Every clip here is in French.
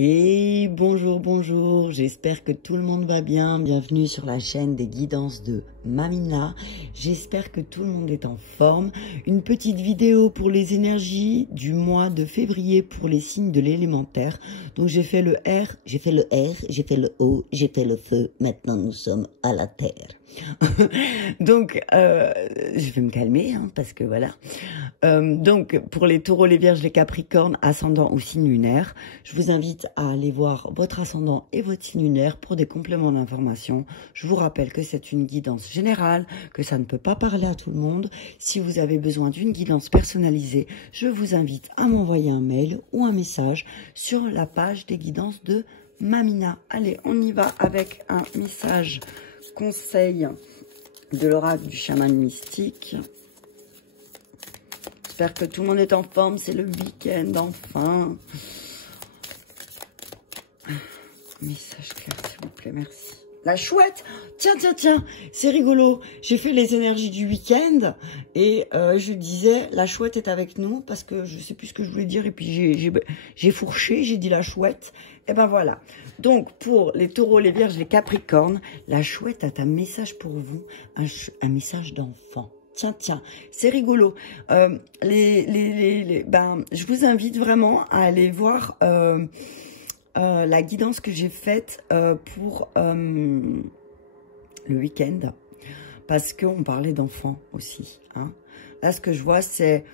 Et bonjour, bonjour, j'espère que tout le monde va bien. Bienvenue sur la chaîne des guidances de Mamina. J'espère que tout le monde est en forme. Une petite vidéo pour les énergies du mois de février pour les signes de l'élémentaire. Donc j'ai fait le R, j'ai fait le R, j'ai fait le O, j'ai fait le feu. Maintenant nous sommes à la terre. Donc je vais me calmer parce que voilà. Donc pour les taureaux, les vierges, les capricornes, ascendant ou signe lunaire, je vous invite à aller voir votre ascendant et votre signe lunaire pour des compléments d'information. Je vous rappelle que c'est une guidance générale, que ça ne peut pas parler à tout le monde. Si vous avez besoin d'une guidance personnalisée, je vous invite à m'envoyer un mail ou un message sur la page des guidances de Mamina. Allez, on y va avec un message conseil de l'oracle du chaman mystique. J'espère que tout le monde est en forme, c'est le week-end enfin. Message clair, s'il vous plaît, merci. La chouette, tiens, c'est rigolo. J'ai fait les énergies du week-end et je disais, la chouette est avec nous parce que je sais plus ce que je voulais dire et puis j'ai fourché, j'ai dit la chouette. Et ben voilà. Donc pour les taureaux, les vierges, les capricornes, la chouette a un message pour vous, un message d'enfant. Tiens, c'est rigolo. Je vous invite vraiment à aller voir la guidance que j'ai faite pour le week-end, parce qu'on parlait d'enfants aussi. Là, ce que je vois, c'est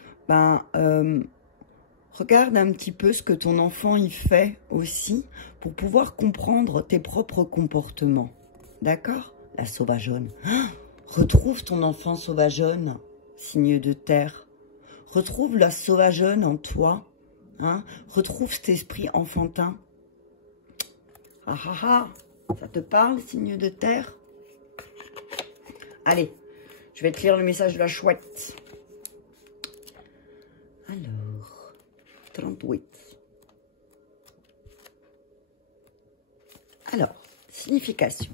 regarde un petit peu ce que ton enfant y fait aussi pour pouvoir comprendre tes propres comportements. D'accord? La sauvageonne. Retrouve ton enfant sauvageonne, signe de terre. Retrouve la sauvageonne en toi. Retrouve cet esprit enfantin. Ça te parle, signe de terre? Allez, je vais te lire le message de la chouette. Alors, 38. Alors, signification.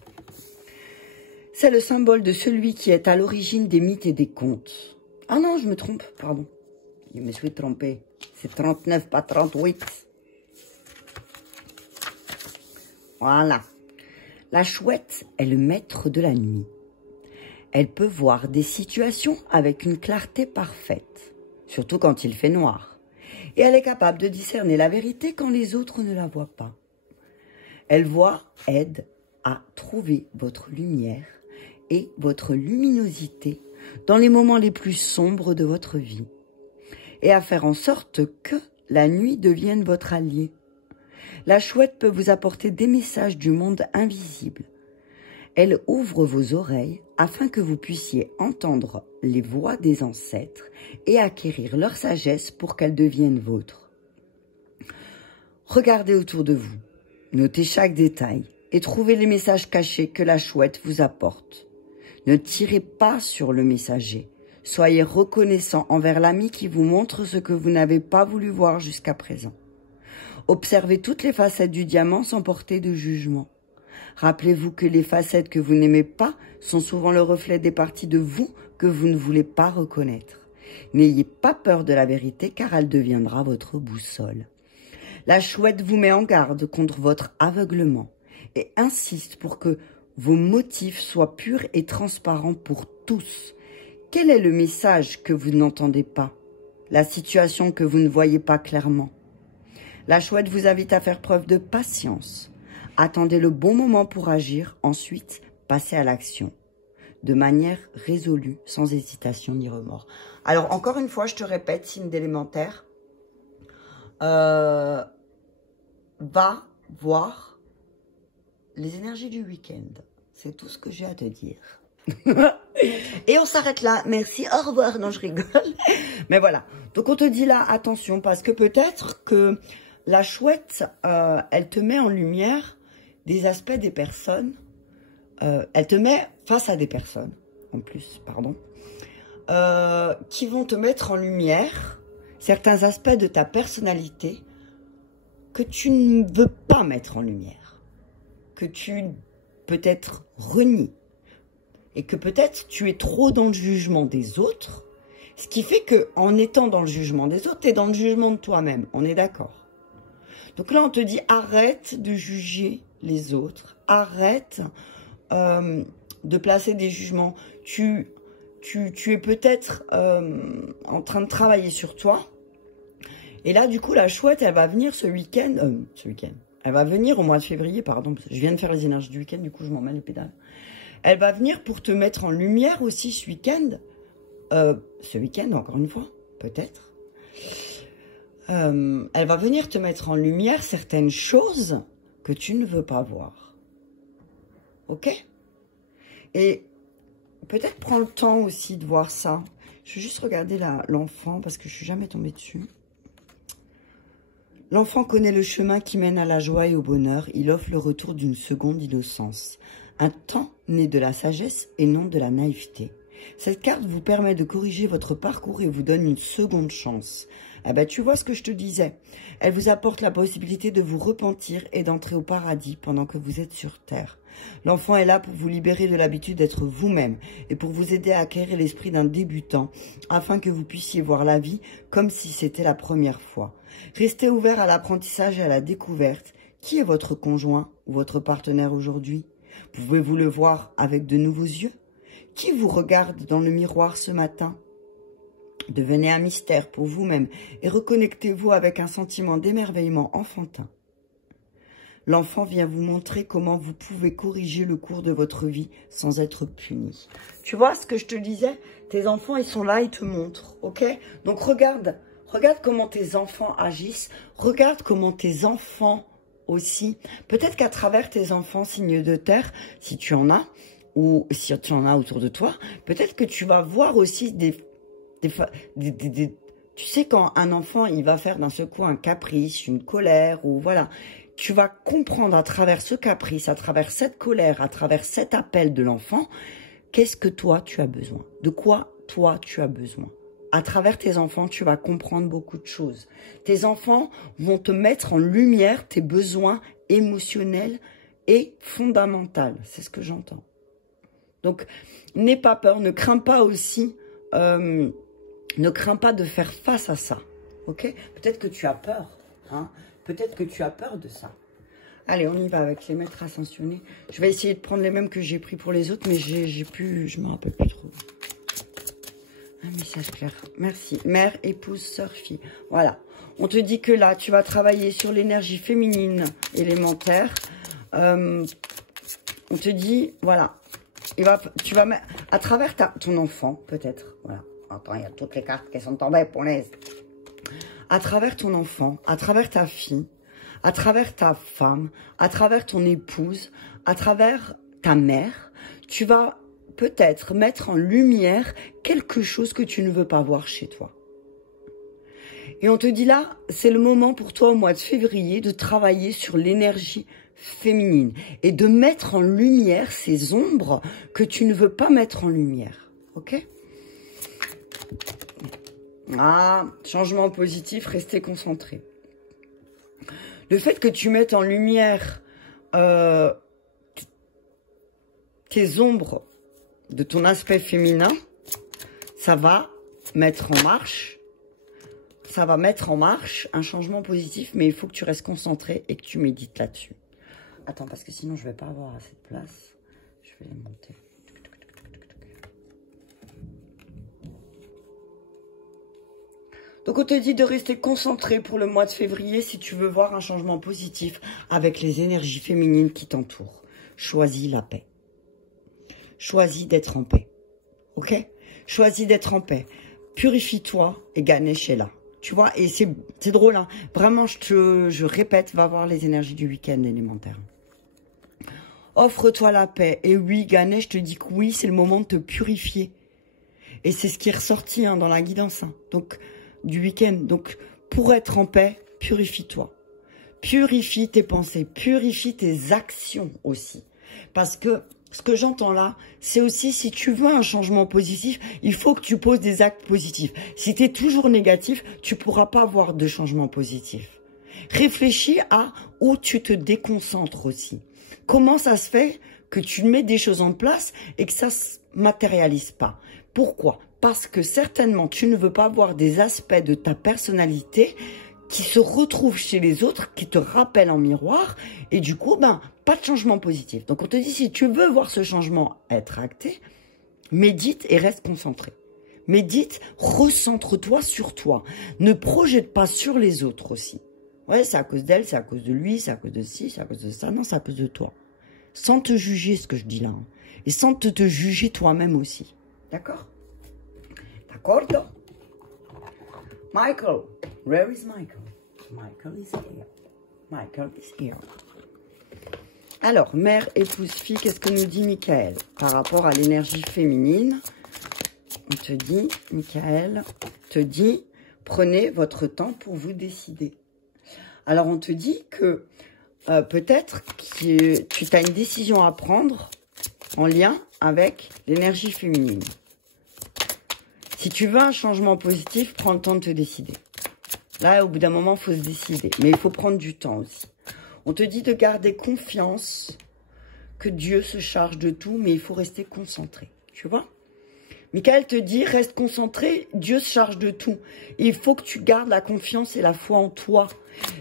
C'est le symbole de celui qui est à l'origine des mythes et des contes. Ah non, je me trompe, pardon. Je me suis trompée. C'est 39, pas 38. Voilà. La chouette est le maître de la nuit. Elle peut voir des situations avec une clarté parfaite, surtout quand il fait noir. Et elle est capable de discerner la vérité quand les autres ne la voient pas. Elle aide à trouver votre lumière et votre luminosité dans les moments les plus sombres de votre vie et à faire en sorte que la nuit devienne votre allié. La chouette peut vous apporter des messages du monde invisible. Elle ouvre vos oreilles afin que vous puissiez entendre les voix des ancêtres et acquérir leur sagesse pour qu'elles deviennent vôtres. Regardez autour de vous, notez chaque détail et trouvez les messages cachés que la chouette vous apporte. Ne tirez pas sur le messager. Soyez reconnaissant envers l'ami qui vous montre ce que vous n'avez pas voulu voir jusqu'à présent. Observez toutes les facettes du diamant sans porter de jugement. Rappelez-vous que les facettes que vous n'aimez pas sont souvent le reflet des parties de vous que vous ne voulez pas reconnaître. N'ayez pas peur de la vérité car elle deviendra votre boussole. La chouette vous met en garde contre votre aveuglement et insiste pour que vos motifs soient purs et transparents pour tous. Quel est le message que vous n'entendez pas? La situation que vous ne voyez pas clairement? La chouette vous invite à faire preuve de patience. Attendez le bon moment pour agir, ensuite passez à l'action. De manière résolue, sans hésitation ni remords. Alors, encore une fois, je te répète, signe d'élémentaire, va voir les énergies du week-end. C'est tout ce que j'ai à te dire. Et on s'arrête là. Merci, au revoir. Non, je rigole. Mais voilà. Donc, on te dit là, attention, parce que peut-être que la chouette, elle te met en lumière des aspects des personnes. Elle te met face à des personnes, en plus, pardon, qui vont te mettre en lumière certains aspects de ta personnalité que tu ne veux pas mettre en lumière, que tu peut-être renies, et que peut-être tu es trop dans le jugement des autres, ce qui fait que en étant dans le jugement des autres, tu es dans le jugement de toi-même, on est d'accord? Donc là, on te dit, arrête de juger les autres. Arrête de placer des jugements. Tu es peut-être en train de travailler sur toi. Et là, du coup, la chouette, elle va venir ce week-end. Elle va venir au mois de février, pardon. Parce que je viens de faire les énergies du week-end, du coup, je m'en mets les pédales. Elle va venir pour te mettre en lumière aussi ce week-end. Ce week-end, encore une fois, peut-être. Elle va venir te mettre en lumière certaines choses que tu ne veux pas voir. Ok? Et peut-être prends le temps aussi de voir ça. Je vais juste regarder l'enfant parce que je ne suis jamais tombée dessus. L'enfant connaît le chemin qui mène à la joie et au bonheur. Il offre le retour d'une seconde innocence. Un temps né de la sagesse et non de la naïveté. Cette carte vous permet de corriger votre parcours et vous donne une seconde chance. Eh ben, tu vois ce que je te disais. Elle vous apporte la possibilité de vous repentir et d'entrer au paradis pendant que vous êtes sur terre. L'enfant est là pour vous libérer de l'habitude d'être vous-même et pour vous aider à acquérir l'esprit d'un débutant afin que vous puissiez voir la vie comme si c'était la première fois. Restez ouvert à l'apprentissage et à la découverte. Qui est votre conjoint ou votre partenaire aujourd'hui? Pouvez-vous le voir avec de nouveaux yeux? Qui vous regarde dans le miroir ce matin? Devenez un mystère pour vous-même et reconnectez-vous avec un sentiment d'émerveillement enfantin. L'enfant vient vous montrer comment vous pouvez corriger le cours de votre vie sans être puni. Tu vois ce que je te disais? Tes enfants, ils sont là, ils te montrent, ok? Donc regarde comment tes enfants agissent. Regarde comment tes enfants aussi. Peut-être qu'à travers tes enfants, signes de terre, si tu en as, ou si tu en as autour de toi, peut-être que tu vas voir aussi tu sais, quand un enfant, il va faire d'un seul coup un caprice, une colère, ou voilà, tu vas comprendre à travers ce caprice, à travers cette colère, à travers cet appel de l'enfant, qu'est-ce que toi, tu as besoin? De quoi, toi, tu as besoin? À travers tes enfants, tu vas comprendre beaucoup de choses. Tes enfants vont te mettre en lumière tes besoins émotionnels et fondamentaux. C'est ce que j'entends. Donc, n'aie pas peur, ne crains pas aussi... ne crains pas de faire face à ça, ok? Peut-être que tu as peur, hein? Peut-être que tu as peur de ça. Allez, on y va avec les maîtres ascensionnés. Je vais essayer de prendre les mêmes que j'ai pris pour les autres, mais je me rappelle plus trop. Un message clair. Merci. Mère, épouse, sœur, fille. Voilà. On te dit que là, tu vas travailler sur l'énergie féminine élémentaire. On te dit, voilà. Tu vas mettre à travers ton enfant, peut-être. Voilà. Attends, il y a toutes les cartes qui sont tombées pour les... À travers ton enfant, à travers ta fille, à travers ta femme, à travers ton épouse, à travers ta mère, tu vas peut-être mettre en lumière quelque chose que tu ne veux pas voir chez toi. Et on te dit là, c'est le moment pour toi au mois de février de travailler sur l'énergie féminine et de mettre en lumière ces ombres que tu ne veux pas mettre en lumière. Ok ? Ah, changement positif, restez concentré. Le fait que tu mettes en lumière tes ombres de ton aspect féminin, ça va mettre en marche un changement positif, mais il faut que tu restes concentré et que tu médites là-dessus. Attends, parce que sinon je vais pas avoir assez de place. Je vais les monter. Donc on te dit de rester concentré pour le mois de février si tu veux voir un changement positif avec les énergies féminines qui t'entourent. Choisis la paix. Choisis d'être en paix. Ok? Choisis d'être en paix. Purifie-toi et Ganesh est là. Tu vois, et c'est drôle, hein. Vraiment, je répète, va voir les énergies du week-end élémentaire. Offre-toi la paix. Et oui, Ganesh, je te dis que oui, c'est le moment de te purifier. Et c'est ce qui est ressorti dans la guidance donc, du week-end. Donc, pour être en paix, purifie-toi. Purifie tes pensées, purifie tes actions aussi. Parce que ce que j'entends là, c'est aussi si tu veux un changement positif, il faut que tu poses des actes positifs. Si tu es toujours négatif, tu ne pourras pas avoir de changement positif. Réfléchis à où tu te déconcentres aussi. Comment ça se fait que tu mets des choses en place et que ça ne se matérialise pas? Pourquoi? Parce que certainement, tu ne veux pas voir des aspects de ta personnalité qui se retrouve chez les autres, qui te rappelle en miroir, et du coup, ben, pas de changement positif. Donc on te dit, si tu veux voir ce changement être acté, médite et reste concentré. Médite, recentre-toi sur toi. Ne projette pas sur les autres aussi. Ouais, c'est à cause d'elle, c'est à cause de lui, c'est à cause de ci, c'est à cause de ça. Non, c'est à cause de toi. Sans te juger, ce que je dis là. Hein. Et sans te juger toi-même aussi. D'accord? D'accord? Michael, where is Michael? Michael is here. Michael is here. Alors, mère, épouse, fille, qu'est-ce que nous dit Michael par rapport à l'énergie féminine? On te dit, Michael, te dit, prenez votre temps pour vous décider. Alors, on te dit que peut-être que tu as une décision à prendre en lien avec l'énergie féminine. Si tu veux un changement positif, prends le temps de te décider. Là, au bout d'un moment, il faut se décider. Mais il faut prendre du temps aussi. On te dit de garder confiance que Dieu se charge de tout, mais il faut rester concentré. Tu vois? Michael te dit, reste concentré, Dieu se charge de tout. Il faut que tu gardes la confiance et la foi en toi.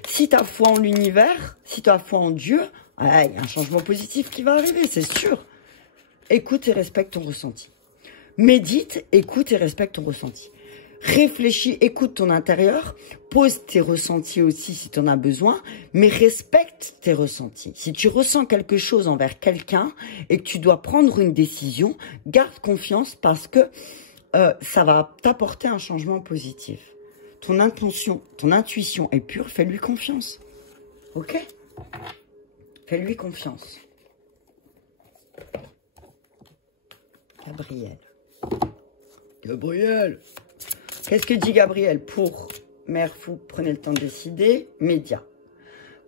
Si tu as foi en l'univers, si tu as foi en Dieu, il y a un changement positif qui va arriver, c'est sûr. Écoute et respecte ton ressenti. Médite, écoute et respecte ton ressenti. Réfléchis, écoute ton intérieur, pose tes ressentis aussi si tu en as besoin, mais respecte tes ressentis. Si tu ressens quelque chose envers quelqu'un et que tu dois prendre une décision, garde confiance parce que ça va t'apporter un changement positif. Ton intention, ton intuition est pure, fais-lui confiance. Ok? Fais-lui confiance. Gabriel. Gabriel. Qu'est-ce que dit Gabriel? Pour mère fou, prenez le temps de décider. Média.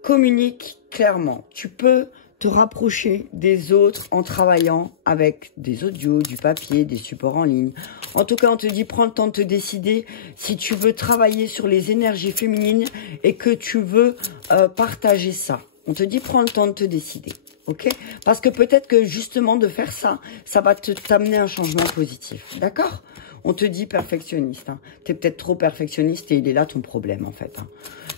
Communique clairement. Tu peux te rapprocher des autres en travaillant avec des audios, du papier, des supports en ligne. En tout cas, on te dit, prends le temps de te décider si tu veux travailler sur les énergies féminines et que tu veux partager ça. On te dit, prends le temps de te décider. Ok? Parce que peut-être que justement de faire ça, ça va t'amener un changement positif. D'accord? On te dit perfectionniste. Hein. Tu es peut-être trop perfectionniste et il est là ton problème en fait. Hein.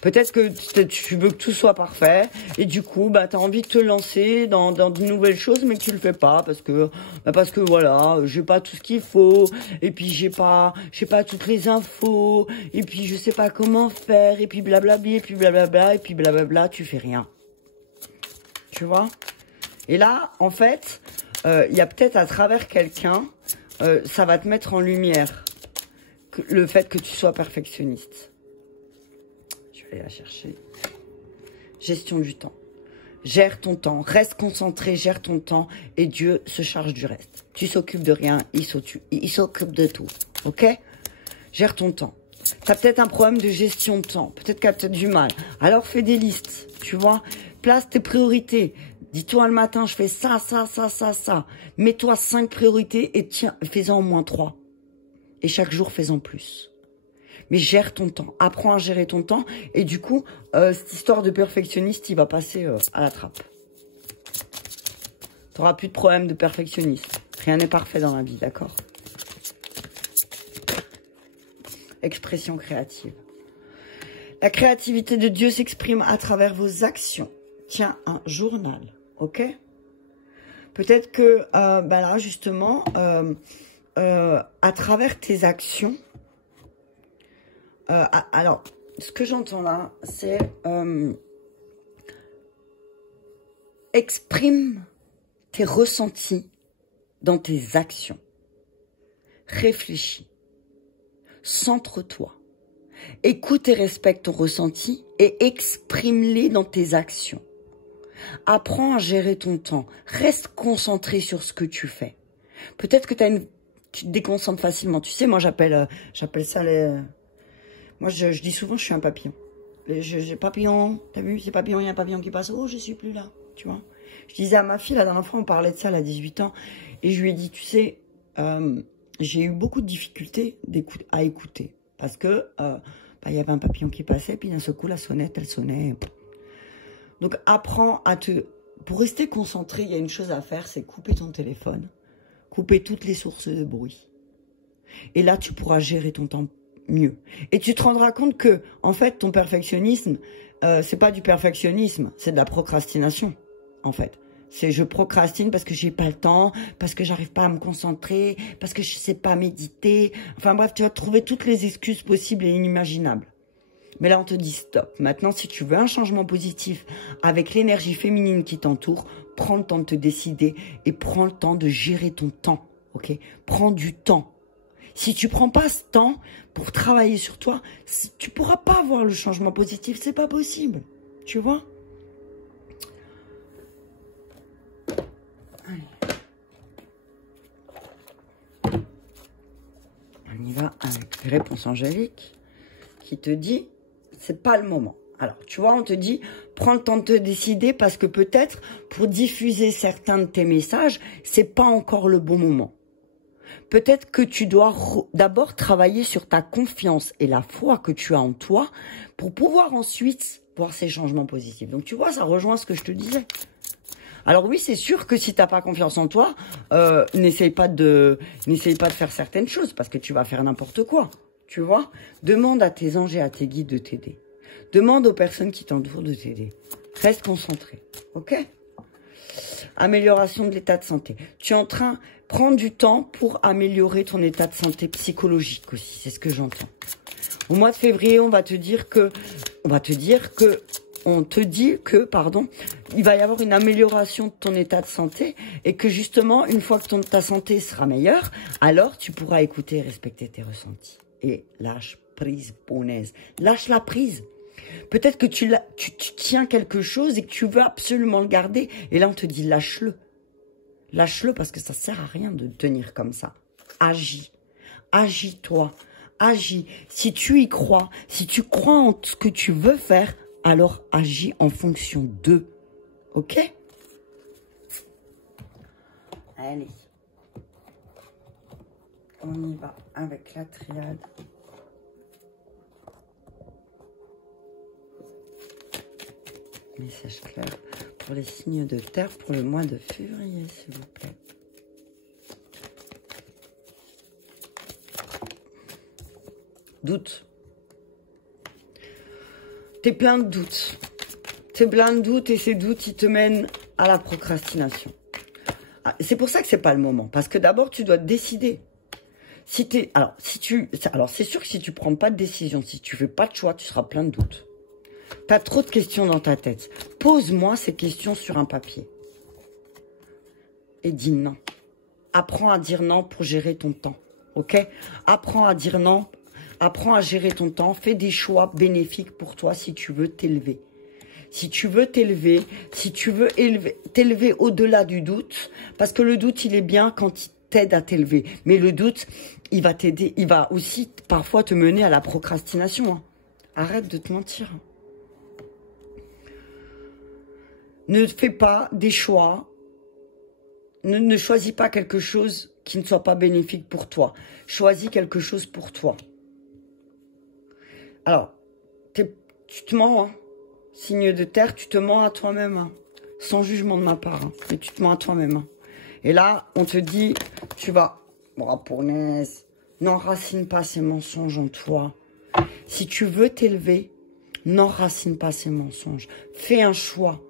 Peut-être que tu veux que tout soit parfait et du coup, bah, tu as envie de te lancer dans de nouvelles choses mais que tu le fais pas parce que voilà, j'ai pas tout ce qu'il faut et puis j'ai pas toutes les infos et puis je sais pas comment faire et puis blablabla et puis blablabla et puis blablabla, tu fais rien. Tu vois? Et là, en fait, il y a peut-être à travers quelqu'un, ça va te mettre en lumière le fait que tu sois perfectionniste. Je vais aller la chercher. Gestion du temps. Gère ton temps, reste concentré, gère ton temps et Dieu se charge du reste. Tu s'occupes de rien, il s'occupe de tout. Ok? Gère ton temps. Tu as peut-être un problème de gestion de temps. Peut-être que tu as peut-être du mal. Alors fais des listes, tu vois? Place tes priorités. Dis-toi le matin, je fais ça, ça, ça, ça, ça. Mets-toi 5 priorités et tiens, fais-en au moins 3. Et chaque jour, fais-en plus. Mais gère ton temps. Apprends à gérer ton temps. Et du coup, cette histoire de perfectionniste, il va passer à la trappe. Tu n'auras plus de problème de perfectionniste. Rien n'est parfait dans la vie, d'accord? Expression créative. La créativité de Dieu s'exprime à travers vos actions. Tiens, un journal. Ok? Peut-être que, là, justement, à travers tes actions, alors, ce que j'entends là, c'est exprime tes ressentis dans tes actions. Réfléchis. Centre-toi. Écoute et respecte ton ressenti et exprime-les dans tes actions. Apprends à gérer ton temps. Reste concentré sur ce que tu fais. Peut-être que tu te déconcentres facilement. Tu sais, moi, j'appelle ça les... Moi, je dis souvent, je suis un papillon. J'ai papillon, t'as vu, c'est papillon, il y a un papillon qui passe. Oh, je suis plus là, tu vois. Je disais à ma fille, la dernière fois, on parlait de ça, elle a 18 ans. Et je lui ai dit, tu sais, j'ai eu beaucoup de difficultés à écouter. Parce que, y avait un papillon qui passait, puis d'un seul coup, la sonnette, elle sonnait. Donc, apprends pour rester concentré, il y a une chose à faire, c'est couper ton téléphone. Couper toutes les sources de bruit. Et là, tu pourras gérer ton temps mieux. Et tu te rendras compte que, en fait, ton perfectionnisme, c'est pas du perfectionnisme, c'est de la procrastination, en fait. C'est je procrastine parce que j'ai pas le temps, parce que j'arrive pas à me concentrer, parce que je sais pas méditer. Enfin bref, tu vas trouver toutes les excuses possibles et inimaginables. Mais là, on te dit stop. Maintenant, si tu veux un changement positif avec l'énergie féminine qui t'entoure, prends le temps de te décider et prends le temps de gérer ton temps, ok? Prends du temps. Si tu prends pas ce temps pour travailler sur toi, tu pourras pas avoir le changement positif. C'est pas possible. Tu vois? Allez. On y va avec les réponses angéliques qui te dit c'est pas le moment. Alors, tu vois, on te dit, prends le temps de te décider parce que peut-être, pour diffuser certains de tes messages, c'est pas encore le bon moment. Peut-être que tu dois d'abord travailler sur ta confiance et la foi que tu as en toi pour pouvoir ensuite voir ces changements positifs. Donc, tu vois, ça rejoint ce que je te disais. Alors oui, c'est sûr que si t'as pas confiance en toi, n'essaye pas de faire certaines choses parce que tu vas faire n'importe quoi. Tu vois, demande à tes anges et à tes guides de t'aider. Demande aux personnes qui t'entourent de t'aider. Reste concentré, ok? Amélioration de l'état de santé. Tu es en train de prendre du temps pour améliorer ton état de santé psychologique aussi. C'est ce que j'entends. Au mois de février, on te dit que, il va y avoir une amélioration de ton état de santé et que justement, une fois que ta santé sera meilleure, alors tu pourras écouter et respecter tes ressentis. Et lâche prise, punaise. Lâche la prise. Peut-être que tu tiens quelque chose et que tu veux absolument le garder. Et là, on te dit lâche-le. Lâche-le parce que ça sert à rien de tenir comme ça. Agis. Agis-toi. Agis. Si tu y crois, si tu crois en ce que tu veux faire, alors agis en fonction d'eux. Ok? Allez. On y va avec la triade. Message clair pour les signes de terre pour le mois de février, s'il vous plaît. Doute. T'es plein de doutes. T'es plein de doutes et ces doutes, ils te mènent à la procrastination. C'est pour ça que c'est pas le moment. Parce que d'abord, tu dois te décider. Alors, c'est sûr que si tu prends pas de décision, si tu fais pas de choix, tu seras plein de doutes. Tu as trop de questions dans ta tête. Pose-moi ces questions sur un papier. Et dis non. Apprends à dire non pour gérer ton temps. Ok? Apprends à dire non. Apprends à gérer ton temps. Fais des choix bénéfiques pour toi si tu veux t'élever. Si tu veux t'élever, si tu veux t'élever au-delà du doute, parce que le doute, il est bien quand il t'aide à t'élever. Mais le doute, il va t'aider, il va aussi parfois te mener à la procrastination. Hein. Arrête de te mentir. Ne fais pas des choix. Ne choisis pas quelque chose qui ne soit pas bénéfique pour toi. Choisis quelque chose pour toi. Alors, tu te mens, hein. Signe de terre, tu te mens à toi-même. Hein. Sans jugement de ma part. Hein. Mais tu te mens à toi-même. Hein. Et là, on te dit, tu vas... N'enracine pas ces mensonges en toi. Si tu veux t'élever, n'enracine pas ces mensonges. Fais un choix.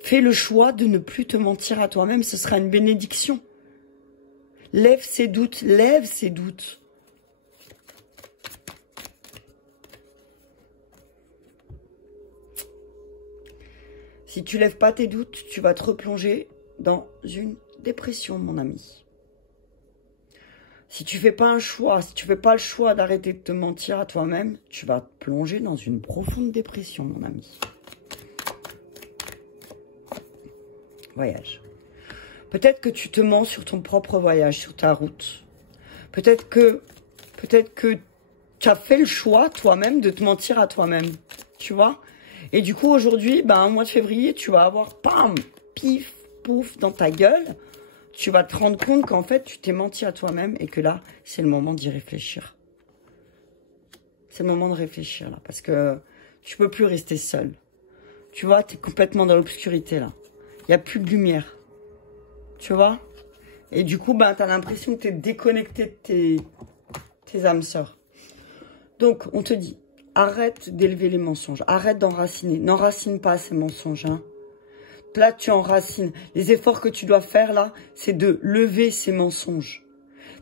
Fais le choix de ne plus te mentir à toi-même. Ce sera une bénédiction. Lève ces doutes. Lève ces doutes. Si tu lèves pas tes doutes, tu vas te replonger dans une dépression, mon ami. Si tu fais pas un choix, si tu fais pas le choix d'arrêter de te mentir à toi-même, tu vas te plonger dans une profonde dépression, mon ami. Voyage. Peut-être que tu te mens sur ton propre voyage, sur ta route. Peut-être que tu as fait le choix toi-même de te mentir à toi-même. Tu vois? Et du coup, aujourd'hui, au mois de février, tu vas avoir, pam, pif, pouf, dans ta gueule. Tu vas te rendre compte qu'en fait, tu t'es menti à toi-même et que là, c'est le moment d'y réfléchir. C'est le moment de réfléchir, là, parce que tu peux plus rester seul. Tu vois, tu es complètement dans l'obscurité, là. Il n'y a plus de lumière. Tu vois? Et du coup, tu as l'impression que tu es déconnecté de tes âmes sœurs. Donc, on te dit, arrête d'élever les mensonges. Arrête d'enraciner. N'enracine pas ces mensonges. Hein. Là, tu enracines. Les efforts que tu dois faire, là, c'est de lever ces mensonges.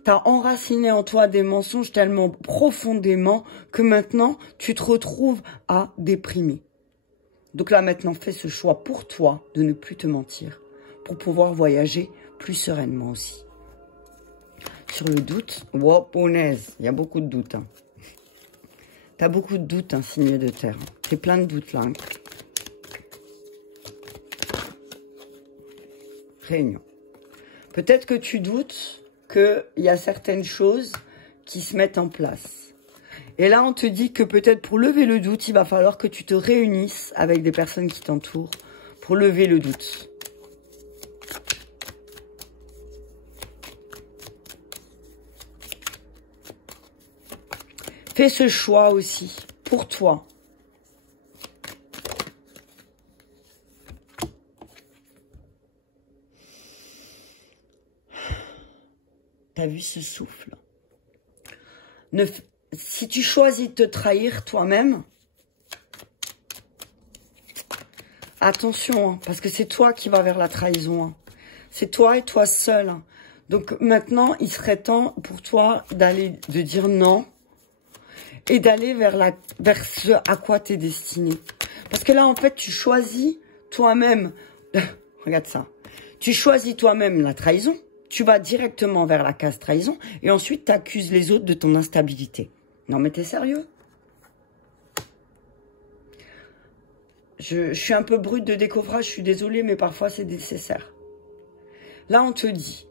Tu as enraciné en toi des mensonges tellement profondément que maintenant, tu te retrouves à déprimer. Donc là, maintenant, fais ce choix pour toi de ne plus te mentir pour pouvoir voyager plus sereinement aussi. Sur le doute, wow, punaise, il y a beaucoup de doutes. Hein. Tu as beaucoup de doutes, hein, signe de terre. Tu es plein de doutes là. Hein. Réunion. Peut-être que tu doutes qu'il y a certaines choses qui se mettent en place. Et là, on te dit que peut-être pour lever le doute, il va falloir que tu te réunisses avec des personnes qui t'entourent pour lever le doute. Fais ce choix aussi, pour toi. T'as vu ce souffle? Si tu choisis de te trahir toi-même, attention, hein, parce que c'est toi qui vas vers la trahison. Hein. C'est toi et toi seul. Hein. Donc maintenant, il serait temps pour toi de dire non et d'aller vers ce à quoi tu es destiné. Parce que là, en fait, tu choisis toi-même. Regarde ça. Tu choisis toi-même la trahison. Tu vas directement vers la case trahison. Et ensuite, tu accuses les autres de ton instabilité. Non, mais t'es sérieux? Je suis un peu brute de découvrage. Je suis désolée, mais parfois, c'est nécessaire. Là, on te dit.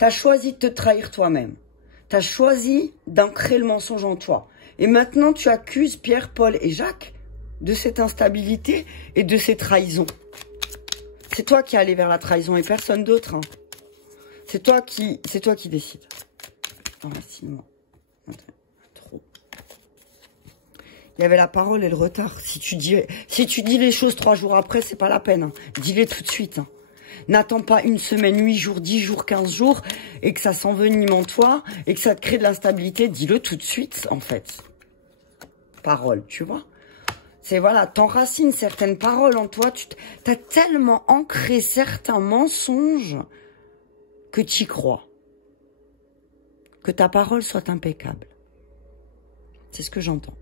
Tu as choisi de te trahir toi-même. Tu as choisi d'ancrer le mensonge en toi. Et maintenant, tu accuses Pierre, Paul et Jacques de cette instabilité et de ces trahisons. C'est toi qui es allé vers la trahison et personne d'autre. Hein. C'est toi qui décides. Enracine-moi. Trop. Il y avait la parole et le retard. Si tu dis les choses 3 jours après, c'est pas la peine. Hein. Dis-les tout de suite. Hein. N'attends pas 1 semaine, 8 jours, 10 jours, 15 jours et que ça s'envenime en toi et que ça te crée de l'instabilité. Dis-le tout de suite, en fait. Parole, tu vois. C'est voilà, t'enracines certaines paroles en toi. T'as tellement ancré certains mensonges que tu y crois. Que ta parole soit impeccable. C'est ce que j'entends.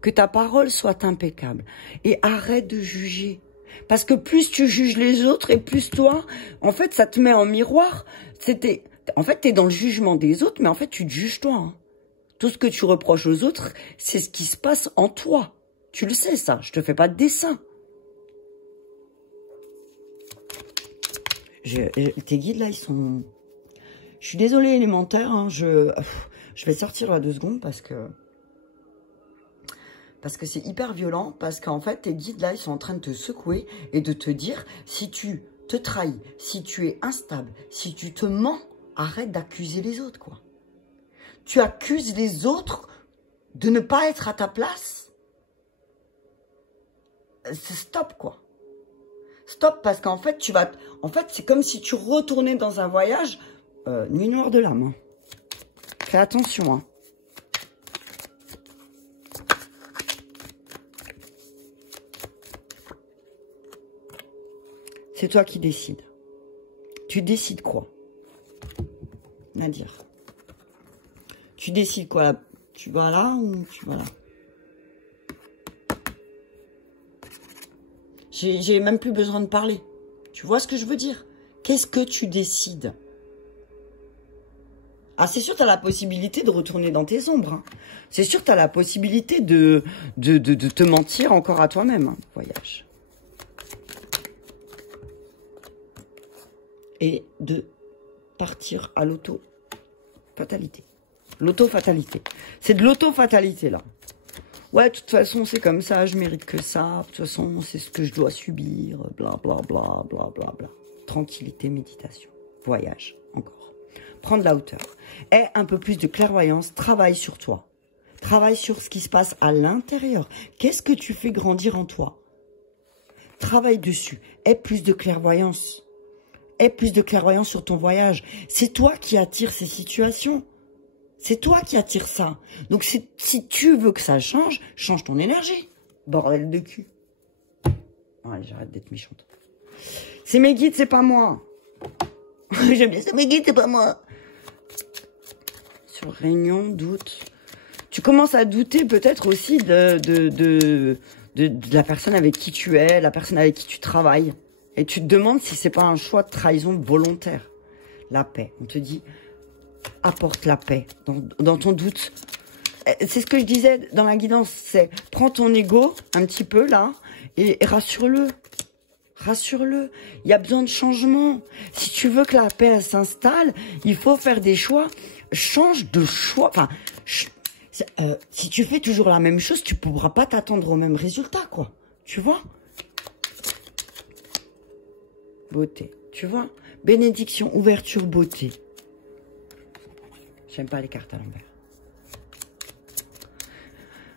Que ta parole soit impeccable. Et arrête de juger. Parce que plus tu juges les autres et plus toi, en fait, ça te met en miroir. En fait, t'es dans le jugement des autres, mais en fait, tu te juges toi. Hein. Tout ce que tu reproches aux autres, c'est ce qui se passe en toi. Tu le sais, ça. Je te fais pas de dessin. Tes guides, là, ils sont... Je suis désolée, les menteurs. Hein, je vais sortir là 2 secondes parce que c'est hyper violent. Parce qu'en fait, tes guides, là, ils sont en train de te secouer et de te dire, si tu te trahis, si tu es instable, si tu te mens, arrête d'accuser les autres, quoi. Tu accuses les autres de ne pas être à ta place. C'est stop, quoi. Stop, parce qu'en fait, en fait, c'est comme si tu retournais dans un voyage. Nuit noire de l'âme. Hein. Fais attention, hein. C'est toi qui décides. Tu décides quoi, Nadir? Tu décides quoi là? Tu vas là ou tu vas là? J'ai même plus besoin de parler. Tu vois ce que je veux dire? Qu'est-ce que tu décides? Ah, c'est sûr, tu as la possibilité de retourner dans tes ombres. Hein. C'est sûr, tu as la possibilité de te mentir encore à toi-même. Hein, voyage. Et de partir à l'auto-fatalité. L'auto-fatalité. C'est de l'auto-fatalité, là. Ouais, de toute façon, c'est comme ça, je mérite que ça. De toute façon, c'est ce que je dois subir. Bla, bla, bla, bla, bla, bla. Tranquillité, méditation. Voyage, encore. Prends de la hauteur. Aie un peu plus de clairvoyance. Travaille sur toi. Travaille sur ce qui se passe à l'intérieur. Qu'est-ce que tu fais grandir en toi? Travaille dessus. Aie plus de clairvoyance. Aie plus de clairvoyance sur ton voyage. C'est toi qui attires ces situations. C'est toi qui attires ça. Donc, si tu veux que ça change, change ton énergie. Bordel de cul. Allez, j'arrête d'être méchante. C'est mes guides, c'est pas moi. J'aime bien, c'est mes guides, c'est pas moi. Sur réunion, doute. Tu commences à douter peut-être aussi de la personne avec qui tu es, la personne avec qui tu travailles. Et tu te demandes si c'est pas un choix de trahison volontaire. La paix. On te dit, apporte la paix dans ton doute. C'est ce que je disais dans la guidance, c'est prends ton ego un petit peu là et rassure-le. Rassure-le. Il y a besoin de changement. Si tu veux que la paix elle s'installe, il faut faire des choix. Change de choix. Enfin, si tu fais toujours la même chose, tu pourras pas t'attendre au même résultat, quoi. Tu vois? Beauté. Tu vois? Bénédiction, ouverture, beauté. J'aime pas les cartes à l'envers.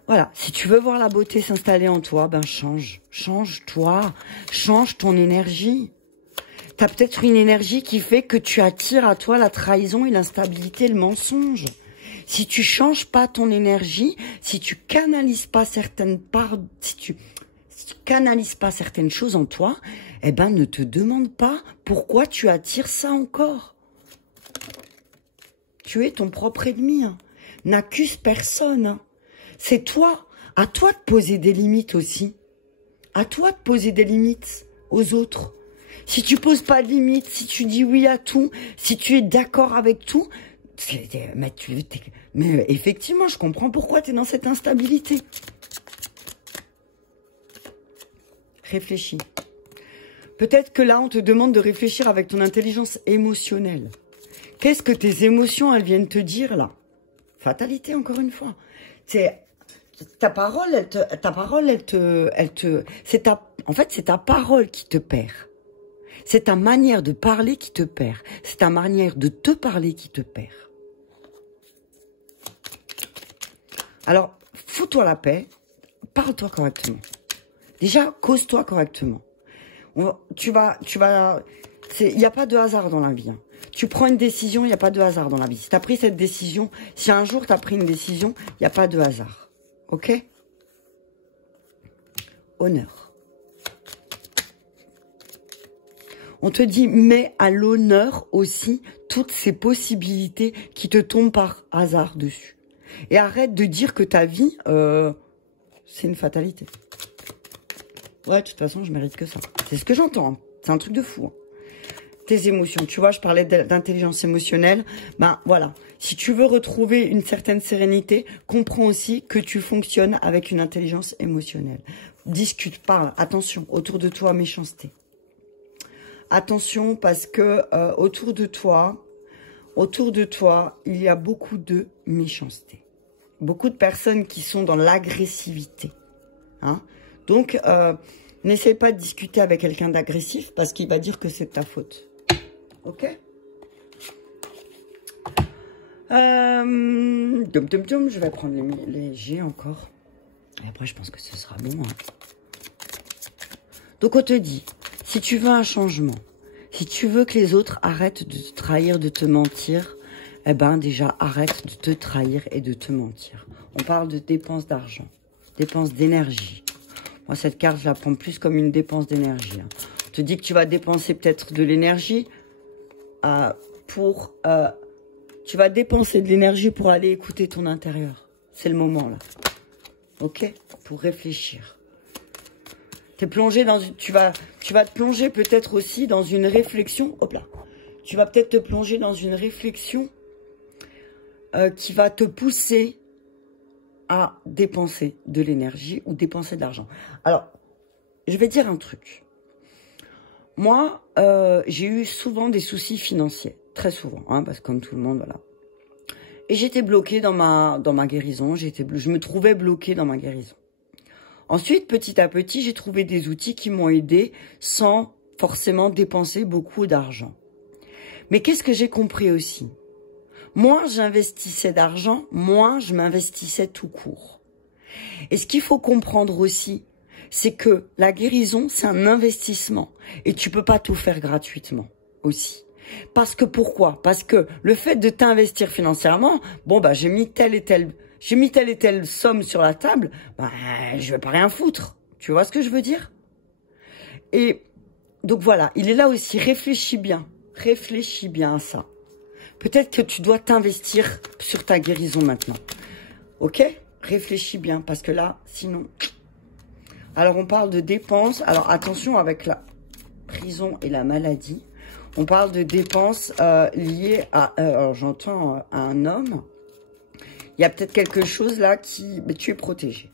Voilà, si tu veux voir la beauté s'installer en toi, ben change. Change-toi. Change ton énergie. T'as peut-être une énergie qui fait que tu attires à toi la trahison et l'instabilité, le mensonge. Si tu changes pas ton énergie, si tu canalises pas certaines parts, si tu canalises pas certaines choses en toi, eh ben ne te demande pas pourquoi tu attires ça encore. Tu es ton propre ennemi. Hein. N'accuse personne. Hein. C'est toi. À toi de poser des limites aussi. À toi de poser des limites aux autres. Si tu poses pas de limites, si tu dis oui à tout, si tu es d'accord avec tout, mais effectivement, je comprends pourquoi tu es dans cette instabilité. Réfléchis. Peut-être que là, on te demande de réfléchir avec ton intelligence émotionnelle. Qu'est-ce que tes émotions, elles viennent te dire là? Fatalité, encore une fois. Ta parole, en fait, c'est ta parole qui te perd. C'est ta manière de parler qui te perd. C'est ta manière de te parler qui te perd. Alors, fous-toi la paix. Parle-toi correctement. Déjà, cause-toi correctement. Il n'y a pas de hasard dans la vie. Hein. Tu prends une décision, il n'y a pas de hasard dans la vie. Si tu as pris cette décision, si un jour tu as pris une décision, il n'y a pas de hasard. Ok? Honneur. On te dit, mets à l'honneur aussi toutes ces possibilités qui te tombent par hasard dessus. Et arrête de dire que ta vie, c'est une fatalité. Ouais, de toute façon, je mérite que ça. C'est ce que j'entends. Hein. C'est un truc de fou. Hein. Tes émotions. Tu vois, je parlais d'intelligence émotionnelle. Ben voilà. Si tu veux retrouver une certaine sérénité, comprends aussi que tu fonctionnes avec une intelligence émotionnelle. Discute, parle. Attention, autour de toi, méchanceté. Attention parce que autour de toi, il y a beaucoup de méchanceté. Beaucoup de personnes qui sont dans l'agressivité. Hein? Donc, n'essaie pas de discuter avec quelqu'un d'agressif parce qu'il va dire que c'est de ta faute. Ok? Je vais prendre les G encore. Et après, je pense que ce sera bon. Hein. Donc, on te dit, si tu veux un changement, si tu veux que les autres arrêtent de te trahir, de te mentir, eh ben déjà, arrête de te trahir et de te mentir. On parle de dépenses d'argent, dépenses d'énergie. Moi, cette carte, je la prends plus comme une dépense d'énergie. Hein. On te dit que tu vas dépenser peut-être de l'énergie tu vas dépenser de l'énergie pour aller écouter ton intérieur. C'est le moment, là. Ok? Pour réfléchir. T'es plongé dans tu vas te plonger peut-être aussi dans une réflexion. Hop là. Tu vas peut-être te plonger dans une réflexion qui va te pousser à dépenser de l'énergie ou dépenser de l'argent. Alors, je vais dire un truc. Moi, j'ai eu souvent des soucis financiers. Très souvent, hein, parce que comme tout le monde, voilà. Et j'étais bloquée dans ma guérison. Je me trouvais bloquée dans ma guérison. Ensuite, petit à petit, j'ai trouvé des outils qui m'ont aidé sans forcément dépenser beaucoup d'argent. Mais qu'est-ce que j'ai compris aussi? Moins j'investissais d'argent, moins je m'investissais tout court. Et ce qu'il faut comprendre aussi, c'est que la guérison, c'est un investissement. Et tu peux pas tout faire gratuitement aussi. Parce que pourquoi? Parce que le fait de t'investir financièrement, bon bah j'ai mis telle et telle somme sur la table, bah je vais pas rien foutre. Tu vois ce que je veux dire? Et donc voilà, il est là aussi, réfléchis bien à ça. Peut-être que tu dois t'investir sur ta guérison maintenant. Ok? Réfléchis bien, parce que là, sinon... Alors, on parle de dépenses. Alors, attention avec la prison et la maladie. On parle de dépenses liées à... alors, j'entends à un homme. Il y a peut-être quelque chose là qui... Mais tu es protégé.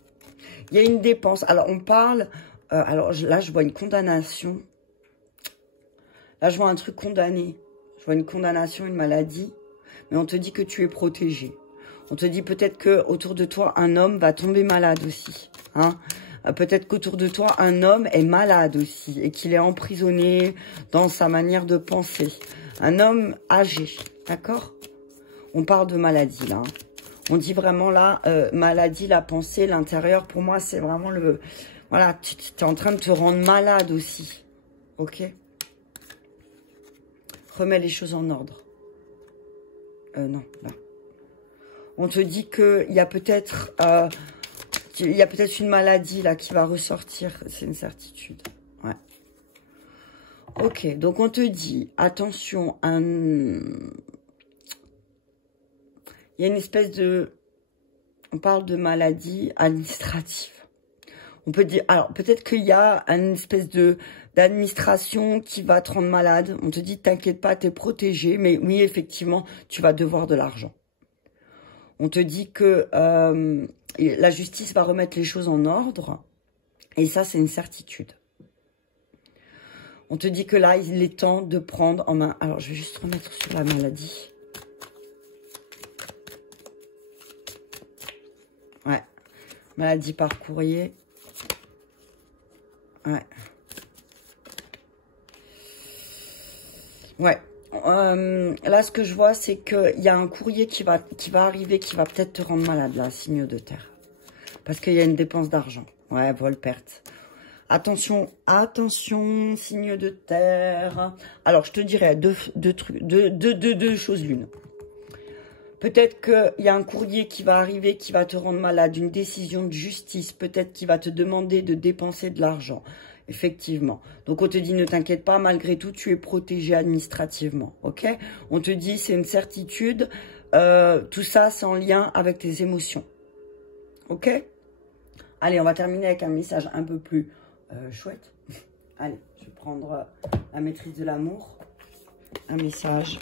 Il y a une dépense. Alors, on parle... alors, là, je vois une condamnation. Là, je vois un truc condamné. Je vois une condamnation, une maladie. Mais on te dit que tu es protégé. On te dit peut-être que autour de toi, un homme va tomber malade aussi. Hein? Peut-être qu'autour de toi, un homme est malade aussi. Et qu'il est emprisonné dans sa manière de penser. Un homme âgé. D'accord? On parle de maladie là. Hein? On dit vraiment là, maladie, la pensée, l'intérieur. Pour moi, c'est vraiment le... Voilà, tu es en train de te rendre malade aussi. Ok? Remets les choses en ordre. Non, là. On te dit qu'il y a peut-être une maladie là qui va ressortir. C'est une certitude. Ouais. Ok, donc on te dit, attention, il y a une espèce de... On parle de maladie administrative. On peut dire... Alors, peut-être qu'il y a une espèce d'administration qui va te rendre malade. On te dit, t'inquiète pas, t'es protégé. Mais oui, effectivement, tu vas devoir de l'argent. On te dit que la justice va remettre les choses en ordre. Et ça, c'est une certitude. On te dit que là, il est temps de prendre en main... Alors, je vais juste remettre sur la maladie. Ouais. Maladie par courrier. Ouais. Ouais. Là, ce que je vois, c'est qu'il y a un courrier qui va arriver, qui va peut-être te rendre malade, là, signe de terre. Parce qu'il y a une dépense d'argent. Ouais, vol-perte. Attention, attention, signe de terre. Alors, je te dirais deux choses l'une. Peut-être qu'il y a un courrier qui va arriver, qui va te rendre malade, une décision de justice, peut-être qui va te demander de dépenser de l'argent. Effectivement. Donc, on te dit, ne t'inquiète pas, malgré tout, tu es protégé administrativement. Ok? On te dit, c'est une certitude. Tout ça, c'est en lien avec tes émotions. Ok? Allez, on va terminer avec un message un peu plus chouette. Allez, je vais prendre la maîtrise de l'amour. Un message.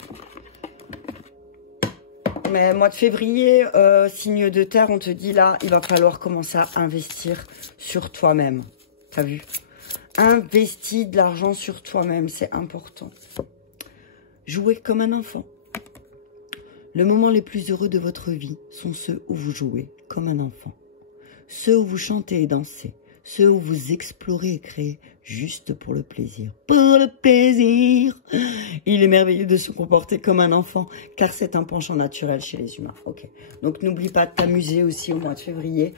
Mais mois de février, signe de terre, on te dit là, il va falloir commencer à investir sur toi-même. T'as vu? Investis de l'argent sur toi-même, c'est important. Jouez comme un enfant. Les moments les plus heureux de votre vie sont ceux où vous jouez comme un enfant. Ceux où vous chantez et dansez. Ceux où vous explorez et créez juste pour le plaisir. Pour le plaisir. Il est merveilleux de se comporter comme un enfant, car c'est un penchant naturel chez les humains. Ok. Donc n'oublie pas de t'amuser aussi au mois de février.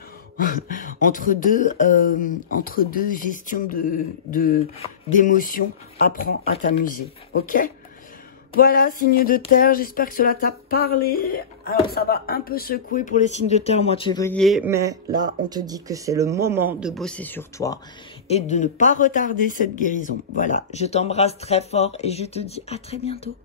entre deux gestions d'émotions, apprends à t'amuser. Ok? Voilà, signe de terre, j'espère que cela t'a parlé. Alors, ça va un peu secouer pour les signes de terre au mois de février, mais là, on te dit que c'est le moment de bosser sur toi et de ne pas retarder cette guérison. Voilà, je t'embrasse très fort et je te dis à très bientôt.